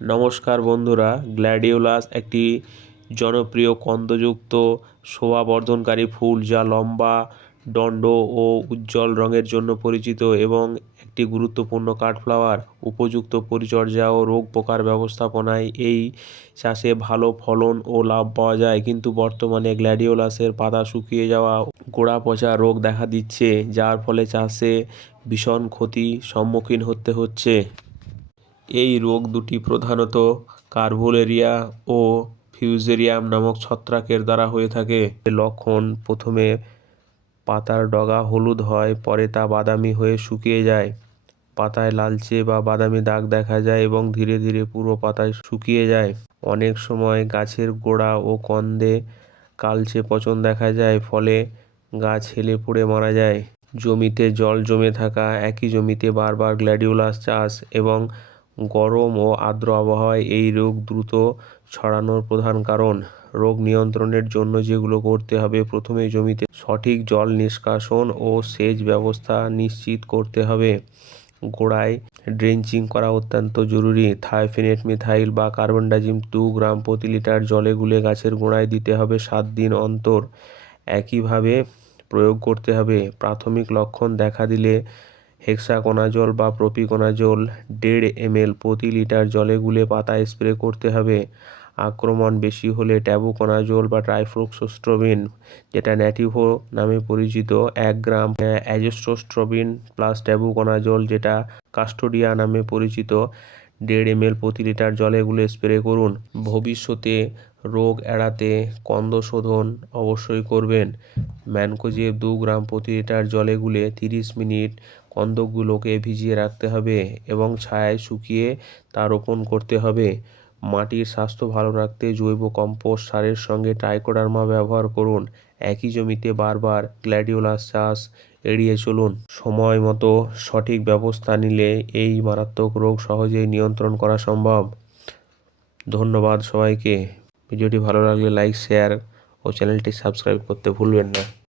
নমস্কার বন্ধুরা, গ্ল্যাডিওলাস একটি জনপ্রিয় কন্দযুক্ত শোভাবর্ধনকারী ফুল যা লম্বা, দণ্ড ও উজ্জ্বল রঙের জন্য পরিচিত এবং একটি গুরুত্বপূর্ণ কাঠফ্লাওয়ার। উপযুক্ত পরিচর্যা ও রোগ পোকার ব্যবস্থাপনায় এই চাষে ভালো ফলন ও লাভ পাওয়া যায়। কিন্তু বর্তমানে গ্ল্যাডিওলাসের পাতা শুকিয়ে যাওয়া, গোড়া পচা রোগ দেখা দিচ্ছে, যার ফলে চাষে ভীষণ ক্ষতির সম্মুখীন হতে হচ্ছে। এই রোগ দুটি প্রধানত কার্ভোলেরিয়া ও ফিউজেরিয়াম নামক ছত্রাকের দ্বারা হয়ে থাকে। লক্ষণ: প্রথমে পাতার ডগা হলুদ হয়, পরে তা বাদামি হয়ে শুকিয়ে যায়। পাতায় লালচে বা বাদামি দাগ দেখা যায় এবং ধীরে ধীরে পুরো পাতায় শুকিয়ে যায়। অনেক সময় গাছের গোড়া ও কন্দে কালচে পচন দেখা যায়, ফলে গাছ হেলে পড়ে মারা যায়। জমিতে জল জমে থাকা: একই জমিতে বারবার গ্ল্যাডিওলাস চাষ এবং গরম ও আর্দ্র আবহাওয়ায় এই রোগ দ্রুত ছড়ানোর প্রধান কারণ। রোগ নিয়ন্ত্রণের জন্য যেগুলো করতে হবে: প্রথমে জমিতে সঠিক জল নিষ্কাশন ও সেচ ব্যবস্থা নিশ্চিত করতে হবে। গোড়ায় ড্রেঞ্চিং করা অত্যন্ত জরুরি। থায়োফেনেট মিথাইল বা কার্বনডাজিম 2 গ্রাম প্রতি লিটার জলে গুলে গাছের গোড়ায় দিতে হবে 7 দিন অন্তর। একইভাবে প্রয়োগ করতে হবে। প্রাথমিক লক্ষণ দেখা দিলে হেক্সাকোনাজোল বা প্রপিকোনাজোল 1.5 ml প্রতি লিটার জলে গুলে পাতায় স্প্রে করতে হবে। আক্রমণ বেশি হলে ট্যাবুকোনাজোল বা ট্রাইফ্লুক্সোস্ট্রোবিন, যেটা ন্যাটিভো নামে পরিচিত, 1 গ্রাম, অ্যাজোস্ট্রোস্ট্রোবিন প্লাস ট্যাবুকোনাজোল, যেটা কাস্টোডিয়া নামে পরিচিত, 1.5 ml প্রতি লিটার জলে গুলে স্প্রে করুন। ভবিষ্যতে রোগ এড়াতে কন্দ শোধন অবশ্যই করবেন। ম্যানকোজেব 2 গ্রাম প্রতি লিটার জলে গুলে 30 মিনিট কন্দকগুলোকে ভিজিয়ে রাখতে হবে এবং ছায়ায় শুকিয়ে তা রোপণ করতে হবে। মাটির স্বাস্থ্য ভালো রাখতে জৈব কম্পোস্ট সারের সঙ্গে ট্রাইকোডার্মা ব্যবহার করুন। একই জমিতে বারবার গ্ল্যাডিওলাস চাষ এড়িয়ে চলুন। সময় মতো সঠিক ব্যবস্থা নিলে এই মারাত্মক রোগ সহজেই নিয়ন্ত্রণ করা সম্ভব। ধন্যবাদ সবাইকে। ভিডিওটি ভালো লাগলে লাইক, শেয়ার ও চ্যানেলটি সাবস্ক্রাইব করতে ভুলবেন না।